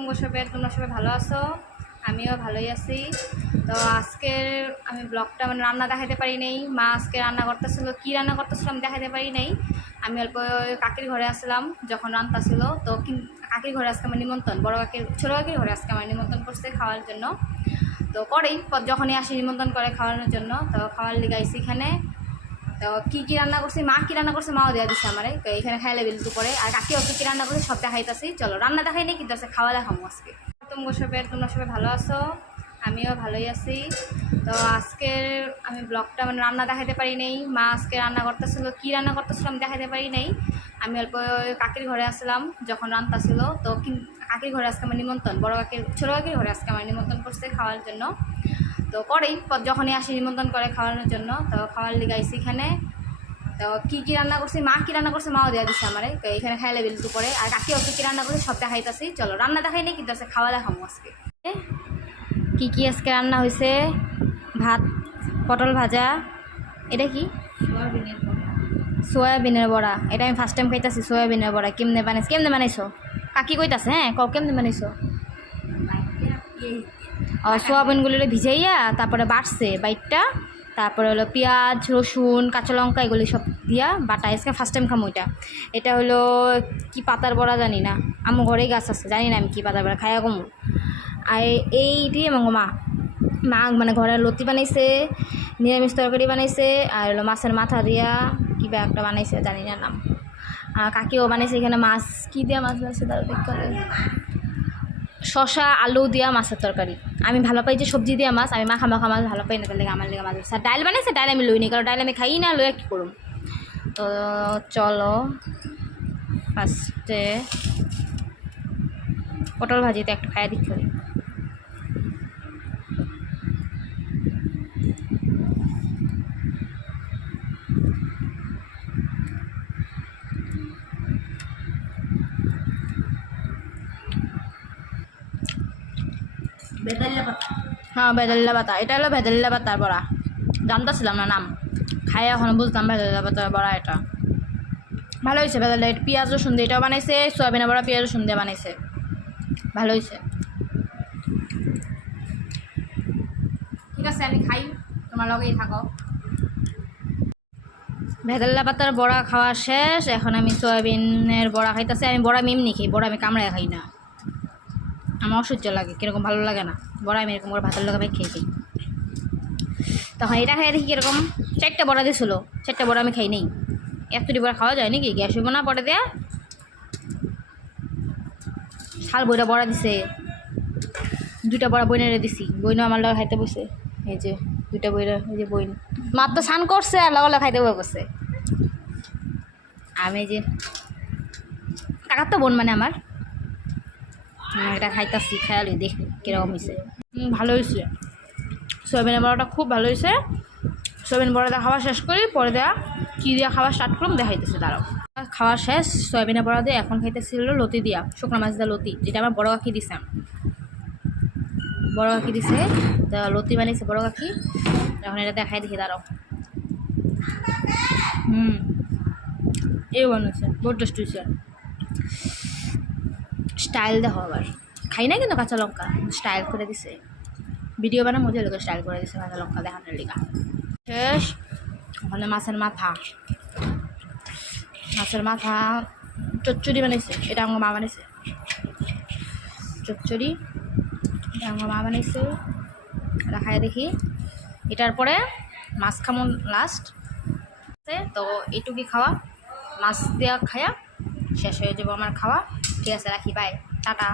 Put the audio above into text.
তোমরা সবাই ভালো আছো, আমিও ভালোই আছি। তো আজকের আমি ব্লগটা মানে রান্না দেখাতে পারি নাই। মা আজকে রান্না করতেছিল, কী রান্না করতেছিল আমি দেখাতে পারি নাই। আমি অল্প কাকির ঘরে আসলাম যখন রান্নাছিল, তো কাকির ঘরে আজকে আমার নিমন্ত্রণ, বড় কাকির ছোটো কাকির ঘরে আজকে আমার নিমন্ত্রণ করছে খাওয়ার জন্য। তো করেই যখনই আসি নিমন্ত্রণ করে খাওয়ানোর জন্য, তো খাওয়ার লিগে আইসি এখানে। তো কী রান্না করছি, মা কী রান্না করছে মাও দেওয়া দিচ্ছে আমার, এখানে খাইলে বিল দুপুরে। আর কাকিও কী রান্না করছে সব দেখাইতেছি, চলো রান্না দেখাই নেই কিন্তু খাওয়া দেখাবো আজকে। তোমরা সবাই ভালো আছো, আমিও ভালোই আছি। তো আজকের আমি ব্লগটা মানে রান্না দেখাতে পারি নাই। মা আজকে রান্না করতেছিল, কী রান্না করতেছিল আমি দেখাতে পারি নাই। আমি অল্প কাকির ঘরে আসলাম যখন রান্নাছিল, তো কাকির ঘরে আজকে আমার নিমন্ত্রণ, বড় কাকির ছোটো কাকির ঘরে আজকে আমার নিমন্ত্রণ করছে খাওয়ার জন্য। তো করেই যখনই আসি নিমন্ত্রণ করে খাওয়ানোর জন্য, তো খাওয়ার লিগে আইসি এখানে। তো কী রান্না করছি, মা কী রান্না করছে মাও দেওয়া দিচ্ছে আমার, এখানে খাইলে বিল দুপুরে। আর কাকিও কী রান্না করছে সব দেখাইতেছি, চলো রান্না দেখাই নেই কিন্তু খাওয়া দেখাবো আজকে। কী আজকে রান্না হয়েছে, ভাত, পটল ভাজা, এটা কি সয়াবিনের বড়া। এটা আমি ফার্স্ট টাইম খাইতেছি সয়াবিনের বড়া। কেমনে বানাইছো কাকি কইতাছে? হ্যাঁ কেমনে বানাইছো? সোয়াবিনগুলো ভিজাইয়া তারপরে বাটছে বাইটটা, তারপরে হলো পেঁয়াজ রসুন কাঁচা লঙ্কা এগুলি সব দিয়া বাটা। আজকে ফার্স্ট টাইম খামো এটা। এটা হলো কি পাতার বড়া জানি না, আমার ঘরেই গাছ আছে, জানি না আমি কী পাতার বড়া খাইয়া কমু। আর এইটি মা মানে ঘরের লতি বানাইছে, নিরামিষ তরকারি বানাইছে, আর হলো মাছের মাথা দিয়া কিবা একটা বানাইছে, জানি না নাম। আর কাকিও বানাইছে এখানে মাছ, কী দিয়া মাছ বানাইছে তার দেখতে, শশা আলু দিয়া মাছের তরকারি। আমি ভালো পাই যে সবজি দিয়া মাছ, আমি মাখা মাছ ভালো পাই না, তার লেগে আমার লেগে মাছ। আর ডাইল বানাইছে, ডাইল আমি লই নি, কারণ ডাইল আমি খাই না, লইয়া কী করুম। তো চলো ফার্স্টে পটল ভাজিতে একটা খাইয়া দিচ্ছি। হ্যাঁ ভেদাল্লা পাতা, এটা হলো ভেদাল্লা পাতার বড়া, জানতেছিলাম না নাম, খাই এখন বুঝতাম ভেদাল্লা পাতার বড়া। এটা ভালো হয়েছে, ভেদাল্লা পেঁয়াজ রসুন দিয়ে এটাও বানাইছে, সয়াবিনের বড়া পেঁয়াজ রসুন দিয়ে বানাইছে, ভালো হয়েছে। ঠিক আছে আমি খাই, তোমার লগেই থাকো। ভেদাল্লা পাতার বড়া খাওয়া শেষ, এখন আমি সয়াবিনের বড়া খাইতেছি। আমি বড়া এমনি খাই, বড়া আমি কামড়ায় খাই না, আমার অসহ্য লাগে, কীরকম ভালো লাগে না বড়া। আমি এরকম করে ভাতের লগে খেয়ে খাই। তখন এটা খাই দেখি কীরকম, 4টা বড়া দিয়েছিল, 4টা বড়া আমি খাই নেই। এতটি বড়া খাওয়া যায় নাকি, গ্যাস হইব না পরে দেয়া। শাল বইটা বড়া দিছে, 2টা বড়া বইনেরে দিছি, বইনও আমার লগে খাইতে বসে। এই যে 2টা বইরা, এই যে বইন মাত্র স্নান করছে আর লগে খাইতে বই করছে। আমি যে কাকার তো বোন মানে আমার, এটা খাইতাছি, খায়ালি দেখি কীরকম হয়েছে। ভালো হয়েছে, সয়াবিনের বড়াটা খুব ভালো হয়েছে। সয়াবিন বড়াটা খাওয়া শেষ করি, পরে দেওয়া কী দিয়া খাওয়া স্টার্ট করলাম দেখাইতেছে, দাঁড়াও। খাওয়া শেষ সয়াবিনের বড়া দিয়ে, এখন খাইতেছিল লতি দিয়া, শুকনো মাছ দিয়া লতি, যেটা আমার বড় কাকি দিছে। বড় কাকি দিছে তো লতি বানিয়েছে বড় কাকি, এখন এটা দেখাই দেখি, দাঁড়াও। এই বানিয়েছে, বহুত টেস্ট হয়েছে। স্টাইল দেখো, আবার খাই না কিন্তু কাঁচা লঙ্কা, স্টাইল করে দিছে, ভিডিও বানা মজা লোক স্টাইল করে দিছে কাঁচা লঙ্কা দেখানোর লিগা। শেষ ওখানে মাছের মাথা চচ্চড়ি বানাইছে, এটা আমার মা বানাইছে। চচ্চড়ি এটা আমার মা বানাইছে, এটা খাই দেখি। এটার পরে মাছ খামো লাস্ট, তো এইটুকুই খাওয়া, মাছ দেওয়া খায়া শেষ হয়ে যাবো আমার খাওয়া। ঠিক আছে রাখি, বাই, টাটা।